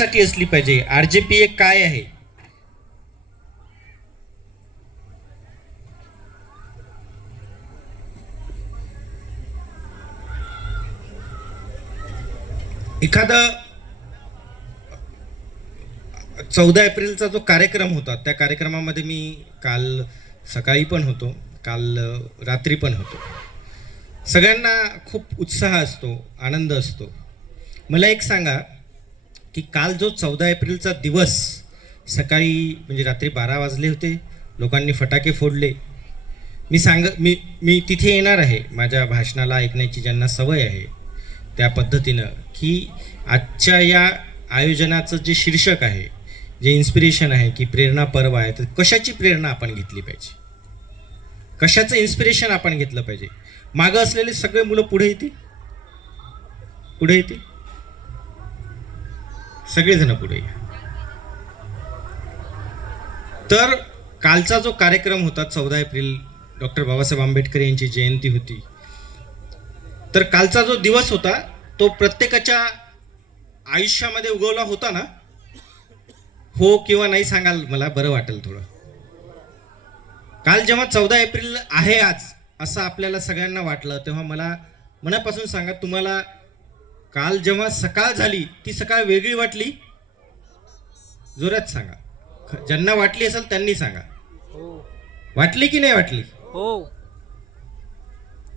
साठी असली पाहिजे. आरजेपीए काय आहे? एखादा 14 एप्रिलचा जो कार्यक्रम होता त्या कार्यक्रमामध्ये मी काल सकाळी पण होतो, काल रात्री पण होतो. सगळ्यांना खूप उत्साह असतो, आनंद असतो. मला एक सांगा की काल जो 14 एप्रिलचा दिवस सकाळी म्हणजे रात्री 12 वाजले होते, लोकांनी फटाके फोडले. मी मी तिथे येणार आहे. माझ्या भाषणाला ऐकण्याची ज्यांना सवय आहे त्या पद्धतीनं की आजच्या या आयोजनाचं जे शीर्षक आहे, जे इन्स्पिरेशन आहे की प्रेरणा पर्व आहे, तर कशाची प्रेरणा आपण घेतली पाहिजे, कशाचं इन्स्पिरेशन आपण घेतलं पाहिजे. मागं असलेले सगळे मुलं पुढे येतील, पुढे येतील, सगळेजण पुढे या. तर कालचा जो कार्यक्रम होता 14 एप्रिल, डॉक्टर बाबासाहेब आंबेडकर यांची जयंती होती. तर कालचा जो दिवस होता तो प्रत्येकाच्या आयुष्यामध्ये उगवला होता ना? हो किंवा नाही सांगाल, मला बरं वाटेल थोडं. काल जेव्हा 14 एप्रिल आहे आज असं आपल्याला सगळ्यांना वाटलं, तेव्हा मला मनापासून सांगा, तुम्हाला काल जेव्हा सकाळ झाली ती सकाळ वेगळी वाटली? जोरात सांगा. ज्यांना वाटली असेल त्यांनी सांगा. वाटली की नाही वाटली? हो.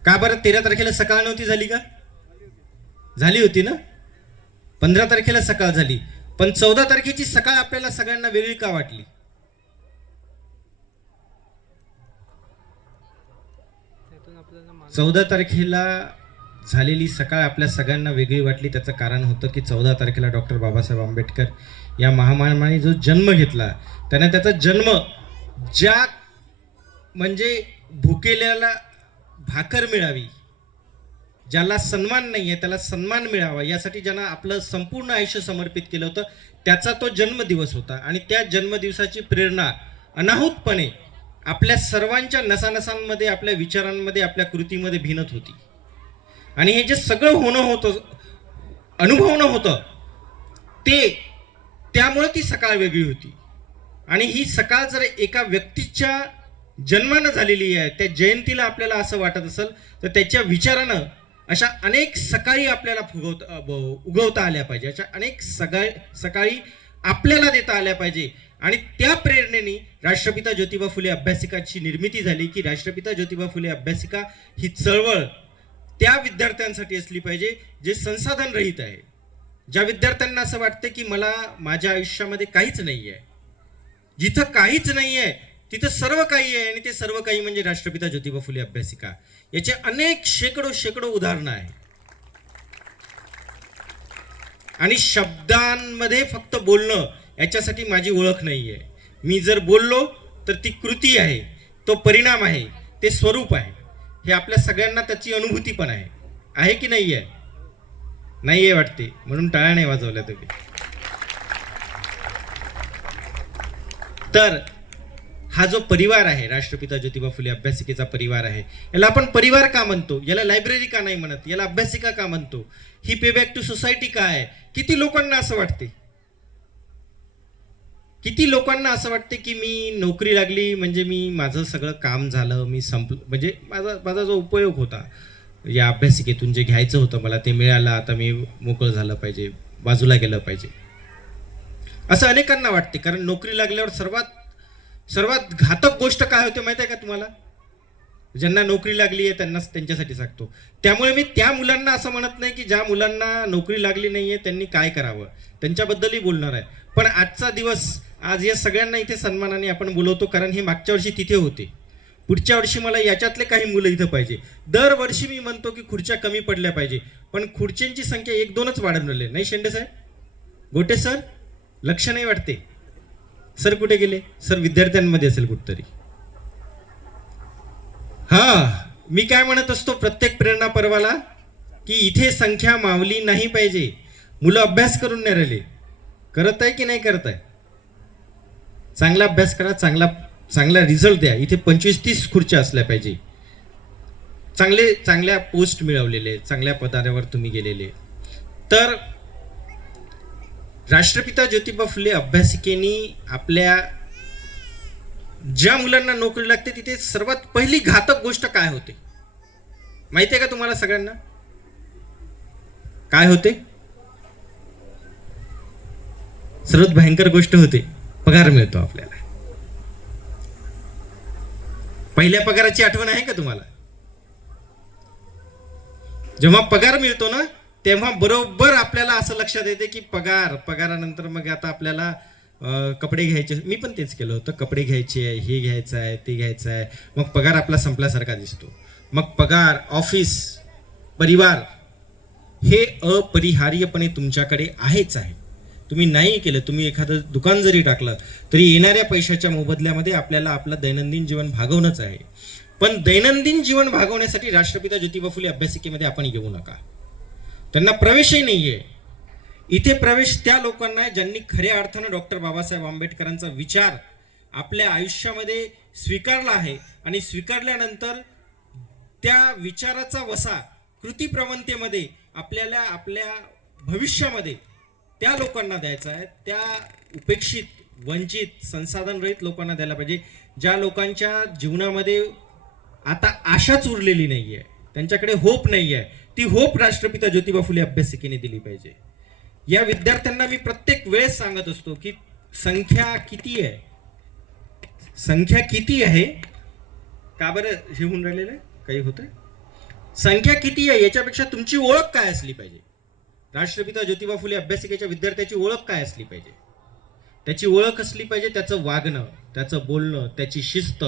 का बरं? 13 तारखेला सकाळ नव्हती झाली का? झाली होती ना. 15 तारखेला सकाळ झाली, पण 14 तारखेची सकाळ आपल्याला सगळ्यांना वेगळी का वाटली? आपल्याला 14 तारखेला झालेली सकाळ आपल्या सगळ्यांना वेगळी वाटली. त्याचं कारण होतं की 14 तारखेला डॉक्टर बाबासाहेब आंबेडकर या महामानवाने जो जन्म घेतला, त्याने त्याचा जन्म ज्या म्हणजे भुकेल्याला भाकर मिळावी, ज्याला सन्मान नाही आहे त्याला सन्मान मिळावा, यासाठी ज्यानं आपलं संपूर्ण आयुष्य समर्पित केलं होतं, त्याचा तो जन्मदिवस होता. आणि त्या जन्मदिवसाची प्रेरणा अनाहूतपणे आपल्या सर्वांच्या नसानसांमध्ये, आपल्या विचारांमध्ये, आपल्या कृतीमध्ये भिनत होती. आणि हे जे सगळं होणं होतं, अनुभवणं होतं, ते त्यामुळे ती सकाळ वेगळी होती. आणि ही सकाळ जर एका व्यक्तीच्या जन्मानं झालेली आहे, त्या जयंतीला आपल्याला असं वाटत असेल, तर त्याच्या विचारानं अशा अनेक सकाळी आपल्याला उगवता आल्या पाहिजे, अशा अनेक सकाळी आपल्याला देता आल्या पाहिजे. आणि त्या प्रेरणेने राष्ट्रपिता ज्योतिबा फुले अभ्यासिकाची निर्मिती झाली की राष्ट्रपिता ज्योतिबा फुले अभ्यासिका ही चळवळ त्या विद्यार्थ्यांसाठी असली पाहिजे जे संसाधन रहित आहे, ज्या विद्यार्थ्यांना असं वाटतं की मला माझ्या आयुष्यामध्ये काहीच नाही आहे. जिथं काहीच नाही आहे तिथं सर्व काही आहे, आणि ते सर्व काही म्हणजे राष्ट्रपिता ज्योतिबा फुले अभ्यासिका. याचे अनेक शेकडो उदाहरणं आहेत. आणि शब्दांमध्ये फक्त बोलणं याच्यासाठी माझी ओळख नाही आहे. मी जर बोललो तर ती कृती आहे, तो परिणाम आहे, ते स्वरूप आहे. हे आपल्या सगळ्यांना त्याची अनुभूती पण आहे की नाही आहे? नाही आहे वाटते, म्हणून टाळ्या नाही वाजवल्या तुम्ही. तर हा जो परिवार आहे, राष्ट्रपिता ज्योतिबा फुले अभ्यासिकेचा परिवार आहे, याला आपण परिवार का म्हणतो? याला लायब्ररी का नाही म्हणत? याला अभ्यासिका का म्हणतो? ही पे बॅक टू सोसायटी का आहे? किती लोकांना असं वाटते, किती लोकांना असं वाटते की मी नोकरी लागली म्हणजे मी माझं सगळं काम झालं, मी संपलं, म्हणजे माझा जो उपयोग होता या अभ्यासिकेतून जे घ्यायचं होतं मला ते मिळालं, आता मी मोकळं झालं पाहिजे, बाजूला गेलं पाहिजे, असं अनेकांना वाटते. कारण नोकरी लागल्यावर सर्वात घातक गोष्ट काय होते माहिती आहे का तुम्हाला? ज्यांना नोकरी लागली आहे त्यांच्यासाठी सांगतो. त्यामुळे मी त्या मुलांना असं म्हणत नाही की ज्या मुलांना नोकरी लागली नाही आहे त्यांनी काय करावं, त्यांच्याबद्दलही बोलणार आहे. पण आजचा दिवस, आज या सगळ्यांना इथे सन्मानाने आपण बोलवतो, कारण हे मागच्या वर्षी तिथे होते. पुढच्या वर्षी मला याच्यातले काही मुलं इथं पाहिजे. दरवर्षी मी म्हणतो की खुर्च्या कमी पडल्या पाहिजे, पण खुर्च्यांची संख्या 1-2च वाढून राहिली. नाही शेंडे साहेब, गोटे सर, लक्ष नाही वाटते? सर कुठे गेले? सर विद्यार्थ्यांमध्ये असेल कुठतरी. मी काय म्हणत असतो प्रत्येक प्रेरणा पर्वाला की इथे संख्या मावली नाही पाहिजे. मुलं अभ्यास करून नाही राहिले, करत आहे की नाही करत आहे? चांगला अभ्यास करा, चांगला रिझल्ट द्या. इथे 25-30 खुर्च्या असल्या पाहिजे. चांगल्या पोस्ट मिळवलेले, चांगल्या पदावर तुम्ही गेलेले. तर राष्ट्रपिता ज्योतिबा फुले अभ्यासिकेनी आपल्या ज्या मुलांना नोकरी लागते तिथे सर्वात पहिली घातक गोष्ट काय होते माहिती आहे का तुम्हाला सगळ्यांना? काय होते? सर्वात भयंकर गोष्ट होते, पगार मिळतो आपल्याला. पहिल्या पगाराची आठवण आहे का तुम्हाला? जेव्हा पगार मिळतो ना तेव्हा बरोबर आपल्याला असं लक्षात येते की पगारानंतर मग आता आपल्याला कपडे घ्यायचे. मी पण तेच केलं होतं, कपडे घ्यायचे आहे, हे घ्यायचं आहे, ते घ्यायचं आहे. मग पगार आपला संपल्यासारखा दिसतो. मग पगार, ऑफिस, परिवार हे अपरिहार्यपणे तुमच्याकडे आहेच आहे. तुम्ही नाही केलं, तुम्ही एखादं दुकान जरी टाकलं तरी येणाऱ्या पैशाच्या मोबदल्यामध्ये आपल्याला आपलं दैनंदिन जीवन भागवणंच आहे. पण दैनंदिन जीवन भागवण्यासाठी राष्ट्रपिता ज्योतिबा फुले अभ्यासिकेमध्ये आपण येऊ नका. त्यांना प्रवेशही नाही आहे. इथे प्रवेश त्या लोकांना आहे ज्यांनी खऱ्या अर्थानं डॉक्टर बाबासाहेब आंबेडकरांचा विचार आपल्या आयुष्यामध्ये स्वीकारला आहे आणि स्वीकारल्यानंतर त्या विचाराचा वसा कृतीप्रवणतेमध्ये आपल्याला आपल्या भविष्यामध्ये त्या लोकांना द्यायचा आहे. त्या उपेक्षित, वंचित, संसाधनरहित लोकांना द्यायला पाहिजे, ज्या लोकांच्या जीवनामध्ये आता आशाच उरलेली नाही आहे, त्यांच्याकडे होप नाही आहे. ती होप राष्ट्रपिता ज्योतिबा फुले अभ्यासिकेने दिली पाहिजे. या विद्यार्थ्यांना मी प्रत्येक वेळेस सांगत असतो की संख्या किती आहे, संख्या किती आहे. का बरं हे होऊन राहिलेलं आहे, काही होतं? संख्या किती आहे याच्यापेक्षा तुमची ओळख काय असली पाहिजे. राष्ट्रपिता ज्योतिबा फुले अभ्यासिकेच्या विद्यार्थ्याची ओळख काय असली पाहिजे? त्याची ओळख असली पाहिजे त्याचं वागणं, त्याचं बोलणं, त्याची शिस्त,